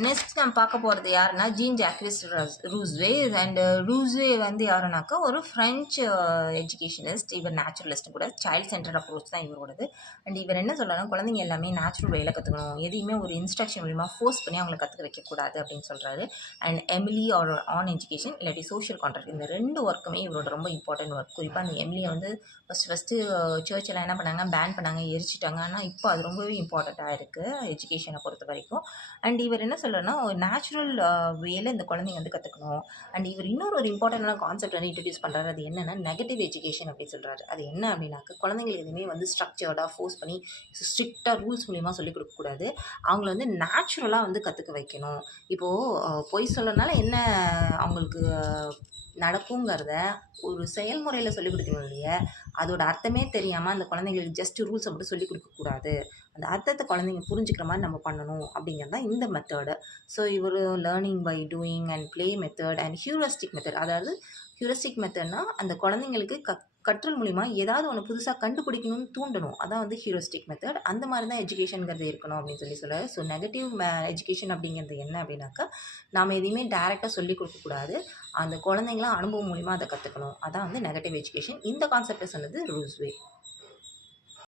Next நம்ம பார்க்க போகிறது யாருன்னா ஜீன் ஜாக்விஸ் ரூஸ்வே. அண்ட் ரூஸ்வே வந்து யாருனாக்கா ஒரு ஃப்ரெஞ்ச் எஜுகேஷனிஸ்ட். இவர் நேச்சுரலிஸ்ட் கூட. சைல்ட் சென்டர் அப்ரோச் தான் இவரோடது. அண்ட் இவர் என்ன சொல்கிறாருன்னா, குழந்தைங்க எல்லாமே நேச்சுரல் வேலை கற்றுக்கணும், எதையுமே ஒரு இன்ஸ்ட்ரக்ஷன் மூலிமா ஃபோர்ஸ் பண்ணி அவங்களை கற்றுக்க வைக்கக்கூடாது அப்படின்னு சொல்கிறாரு. And Emile or on education இல்லாட்டி சோஷியல் கான்ட்ராக்ட், இந்த 2 ஒர்க்குமே இவரோட ரொம்ப இம்பார்ட்டன்ட் ஒர்க். குறிப்பாக அந்த எமிலியை வந்து ஃபஸ்ட்டு சர்ச்செல்லாம் என்ன பண்ணாங்க, பேன் பண்ணாங்க, எரிச்சிட்டாங்க. ஆனால் இப்போ அது ரொம்பவே இம்பார்ட்டண்ட்டாக இருக்குது எஜுகேஷனை பொறுத்த வரைக்கும். அண்ட் இவர் என்ன சொல்கிறேன்னா, ஒரு நேச்சுரல் வேல இந்த குழந்தைங்க வந்து கற்றுக்கணும். அண்ட் இவர் இன்னொரு இம்பார்ட்டண்டான கான்செப்ட் வந்து இன்ட்ரடியூஸ் பண்ணுறாரு. அது என்னென்னா நெகட்டிவ் எஜுகேஷன் அப்படின்னு சொல்கிறாரு. அது என்ன அப்படின்னாக்க, குழந்தைங்களுக்கு எதுவுமே வந்து ஸ்ட்ரக்சர்டாக ஃபோர்ஸ் பண்ணி ஸ்ட்ரிக்டாக ரூல்ஸ் மூலிமா சொல்லிக் கொடுக்கக்கூடாது. அவங்கள வந்து நேச்சுரலாக வந்து கற்றுக்க வைக்கணும். இப்போது பொய் சொல்லனால என்ன அவங்களுக்கு நடக்குங்கிறத ஒரு செயல்முறையில் சொல்லிக் கொடுக்கணும் இல்லையா? அதோட அர்த்தமே தெரியாமல் அந்த குழந்தைங்களுக்கு ஜஸ்ட் ரூல்ஸை மட்டும் சொல்லிக் கொடுக்கக்கூடாது. அந்த அர்த்தத்தை குழந்தைங்க புரிஞ்சுக்கிற மாதிரி நம்ம பண்ணணும் அப்படிங்கிறது தான் இந்த மெத்தடு. ஸோ இவர் learning by doing and play method and heuristic method. அதாவது ஹியூரிஸ்டிக் மெத்தட்னா அந்த குழந்தைங்களுக்கு கற்றல் மூலிமா ஏதாவது ஒன்று புதுசாக கண்டுபிடிக்கணும்னு தூண்டணும். அதான் வந்து ஹியூரிஸ்டிக் மெத்தட். அந்த மாதிரி தான் எஜுகேஷனுங்கிறது இருக்கணும் அப்படின்னு சொல்கிறாரு. ஸோ நெகட்டிவ் எஜுகேஷன் அப்படிங்கிறது என்ன அப்படின்னாக்கா, நாம் எதையுமே டைரெக்டாக சொல்லிக் கொடுக்கக்கூடாது. அந்த குழந்தைங்களாம் அனுபவம் மூலிமா அதை கற்றுக்கணும். அதான் வந்து நெகட்டிவ் எஜுகேஷன். இந்த கான்செப்டை சொன்னது ரூஸ்வே.